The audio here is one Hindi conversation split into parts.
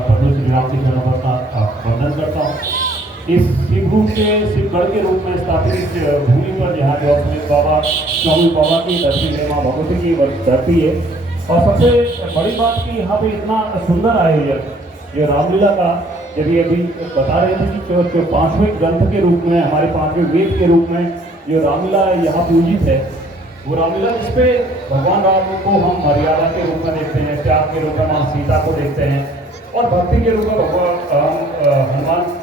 प्रभु श्री राम के चरणों का वंदन करता हूँ। इस शिवभूमि के शिवगढ़ के रूप में स्थापित इस भूमि पर जहाँ जो सुमित बाबा स्वामी बाबा की धरती है, माँ भगवती की धरती है। और सबसे बड़ी बात कि यहाँ पे इतना सुंदर आयोजन जो रामलीला का, जब ये अभी बता रहे थे कि जो पांचवें ग्रंथ के रूप में, हमारे पांचवें वेद के रूप में जो रामलीला यहाँ पूजित है, वो रामलीला जिस पे भगवान राम को हम मर्यादा के रूप में देखते हैं, त्याग के रूप में माँ सीता को देखते हैं, और भक्ति के रूप में भगवान हनुमान,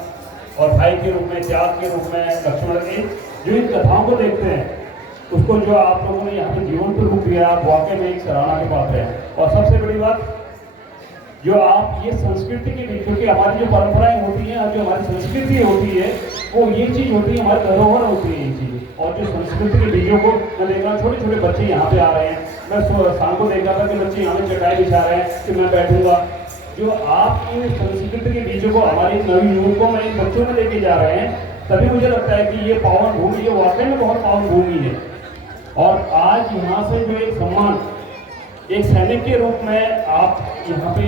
और भाई के रूप में, त्याग के रूप में लक्ष्मण के, जो इन कथाओं को देखते हैं, उसको जो आप लोगों ने यहाँ पे जीवन पर रूप दिया, आप वाकई में एक सराहना के पात्र हैं। और सबसे बड़ी बात, जो आप ये संस्कृति की भी, क्योंकि हमारी जो परंपराएं होती हैं और जो हमारी संस्कृति होती है, वो ये चीज़ होती है, हमारी धरोहर होती है ये चीज़। और जो संस्कृति के बीजों को मैं देख रहा हूँ, छोटे छोटे बच्चे यहाँ पे आ रहे हैं। मैं शाम को देख रहा था कि बच्चे यहाँ पे चटाई बिछा रहे हैं कि मैं बैठूंगा। जो आप इन संस्कृति के बीजों को हमारी नवी युवकों में, इन बच्चों में लेके जा रहे हैं, तभी मुझे लगता है कि ये पावन भूमि, ये वाकई में बहुत पावन भूमि है। और आज यहाँ से जो एक सम्मान, एक सैनिक के रूप में आप यहाँ पे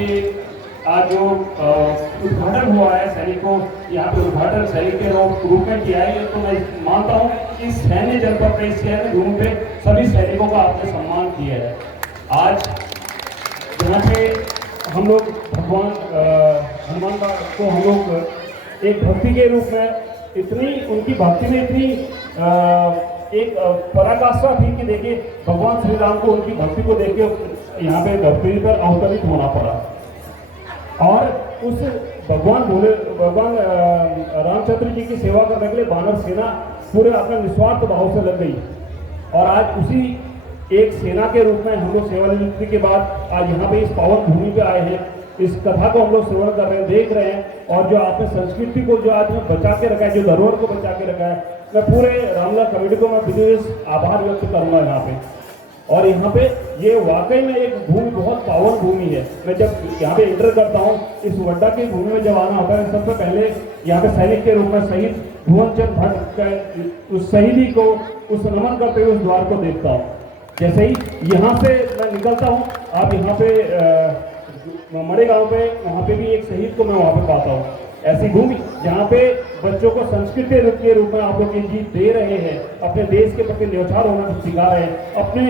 आज जो उद्घाटन हुआ है, सैनिक को यहाँ पे उद्घाटन सैनिक के रूप में किया है, तो मैं मानता हूँ कि सैन्य जनपद पे, इस सैन्य भूमि पे सभी सैनिकों का आपने सम्मान किया है। आज यहाँ पे हम लोग भगवान हनुमान को हम लोग एक भक्ति के रूप में, इतनी उनकी भक्ति में इतनी एक पराकाष्ठा थी कि देखिए भगवान श्री राम को उनकी भक्ति को देख के यहाँ पे धरती पर अवतरित होना पड़ा। और उस भगवान रामचंद्र जी की सेवा करने के लिए वानर सेना पूरे अपने निस्वार्थ भाव से लग गई। और आज उसी एक सेना के रूप में हम लोग सेवानिवृत्ति के बाद आज यहाँ पे इस पावन भूमि पे आए हैं। इस कथा को हम लोग श्रवण कर रहे हैं, देख रहे हैं, और जो आपने संस्कृति को जो आज में बचा के रखा है, जो धरोहर को बचा के रखा है, मैं पूरे रामलीला कमेटी को मैं विशेष आभार व्यक्त करूंगा यहाँ पे। और यहाँ पे ये वाकई में एक भूमि बहुत पावन भूमि है। मैं जब यहाँ पे इंटर करता हूँ, इस वड्डा की भूमि में जब आना होता है, सबसे पहले यहाँ पे सैनिक के रूप में शहीद भुवनचंद भट्ट उस शहीदी को, उस नमन करते हुए उस द्वार को देखता हूँ। जैसे ही यहाँ से मैं निकलता हूँ, आप यहाँ पे मड़े गांव पे, वहाँ पे भी एक शहीद को मैं वहाँ पे पाता हूँ। ऐसी भूमि जहाँ पे बच्चों को संस्कृति के रूप में आप लोग जी दे रहे हैं, अपने देश के प्रति न्यौछावर होना सिखा रहे हैं, अपने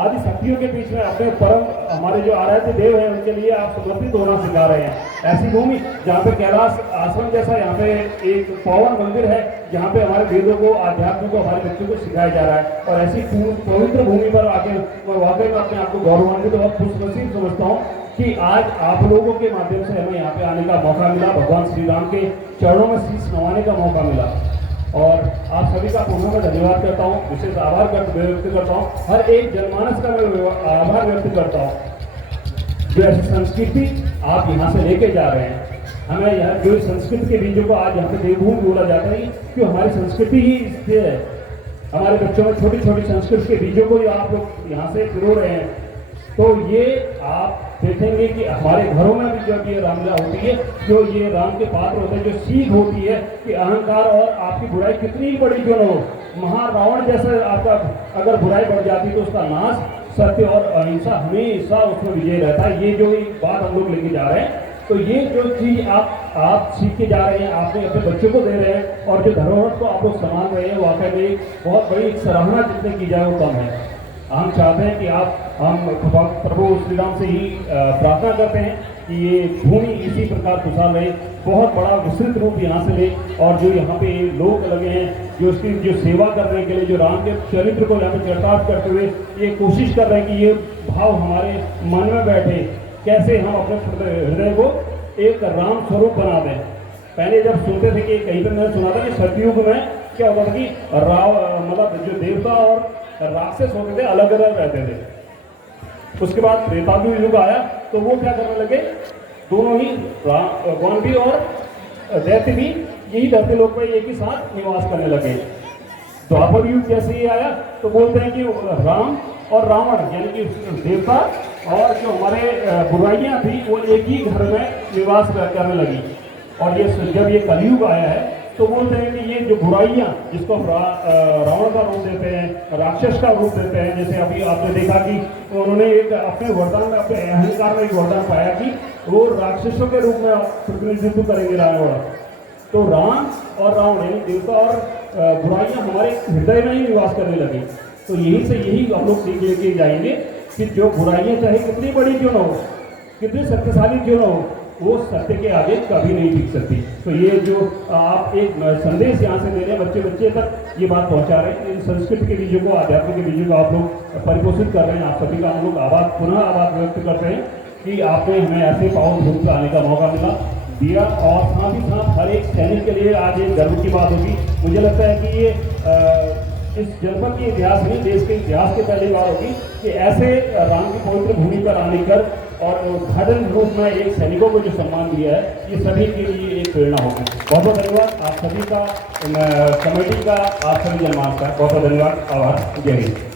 आदि शक्तियों के बीच में अपने परम हमारे जो आराध्य देव हैं उनके लिए आप समर्पित होना सिखा रहे हैं। ऐसी भूमि जहाँ पे कैलाश आश्रम जैसा यहाँ पे एक पावन मंदिर है, जहाँ पे हमारे वेदों को, आध्यात्म को हमारे बच्चों को सिखाया जा रहा है। और ऐसी पवित्र भूमि पर आके मैं वाकई में अपने आप को गौरवान्वित और खुशनसीब समझता हूँ कि आज आप लोगों के माध्यम से हमें यहाँ पे आने का मौका मिला, भगवान श्री राम के चरणों में शीश नवाने का मौका मिला। और आप सभी का पुनः मैं धन्यवाद करता हूँ, विशेष आभार व्यक्त करता हूँ। हर एक जनमानस का मैं आभार व्यक्त करता हूँ जो ऐसी संस्कृति आप यहाँ से लेके जा रहे हैं। हमें यहाँ जो संस्कृति के बीजों को आज यहाँ पे देवभूमि बोला जाता है, क्यों हमारी संस्कृति ही इससे है। हमारे बच्चों में छोटी छोटी संस्कृति के बीजों को आप लोग यहाँ से पिरो रहे हैं। तो ये आप देखेंगे कि हमारे घरों में भी जब ये रामलीला होती है, जो ये राम के पात्र होते हैं, जो सीख होती है कि अहंकार और आपकी बुराई कितनी बड़ी क्यों न हो, महारावण जैसे आपका अगर बुराई बढ़ जाती तो उसका नाश, सत्य और अहिंसा हमेशा उसमें विजय रहता है। ये जो बात हम लोग लेके जा रहे हैं, तो ये जो चीज़ आप सीख के जा रहे हैं, आपने अपने बच्चों को दे रहे हैं, और जो धरोहर को आप लोग संभाल रहे हैं, वाकई में बहुत बड़ी सराहना जितने की जाए वो कम है। हम चाहते हैं कि हम प्रभु श्री राम से ही प्रार्थना करते हैं कि ये भूमि इसी प्रकार खुशहाल रहे, बहुत बड़ा विस्तृत रूप यहाँ से ले, और जो यहाँ पे लोग लगे हैं जो उसकी जो सेवा करने के लिए, जो राम के चरित्र को यहाँ पे चरितार्थ करते हुए ये कोशिश कर रहे हैं कि ये भाव हमारे मन में बैठे, कैसे हम अपने हृदय को एक राम स्वरूप बना दें। पहले जब सुनते थे कि कहीं पर मैंने सुना था कि सतयुग में क्या होता था कि मतलब जो देवता और राक्षस होते थे अलग अलग रहते थे। उसके बाद त्रेतायुग युग आया तो वो क्या करने लगे, दोनों ही भगवान भी और दैत्य भी यही धरती लोक पर एक ही साथ निवास करने लगे। द्वापर युग जैसे ही आया तो बोलते हैं कि राम और रावण यानी कि देवता और जो हमारे बुराइयां थी वो एक ही घर में निवास करने लगी। और ये जब ये कलयुग आया है तो बोलते हैं कि ये जो बुराइयां जिसको रावण का रूप देते हैं, राक्षस का रूप देते हैं, जैसे अभी आपने देखा कि उन्होंने एक अपने वरदान में, अपने अहंकार में एक वरदान पाया कि वो राक्षसों के रूप में प्रतिनिधित्व करेंगे रावण। तो राम और रावण यानी देवता और बुराइयां हमारे हृदय में ही निवास करने लगी। तो यही हम लोग सीख लेके जाएंगे कि जो बुराइयां चाहे कितनी बड़ी क्यों ना हो, कितनी शक्तिशाली क्यों ना हो, वो सत्य के आगे कभी नहीं टिक सकती। तो ये जो आप एक संदेश यहाँ से दे रहे हैं, बच्चे बच्चे तक ये बात पहुँचा रहे हैं, इन संस्कृत के बीजों को, अध्यात्म के बीजों को आप लोग परिपोषित कर रहे हैं। आप सभी का हम लोग पुनः आभार व्यक्त करते हैं कि आपने हमें ऐसे पावन भूमि पर आने का मौका दिया। और साथ ही साथ हर एक सैनिक के लिए आज एक गर्व की बात होगी। मुझे लगता है कि ये इस जनपद के इतिहास में, देश के इतिहास की पहली बार होगी कि ऐसे राम की पवित्र भूमि पर आने कर और उद्घाटन रूप में एक सैनिकों को जो सम्मान दिया है, ये सभी के लिए एक प्रेरणा होगी। बहुत बहुत धन्यवाद आप सभी का, कमेटी का, आप सभी जनमानस का बहुत बहुत धन्यवाद, आभार, जय हिंद।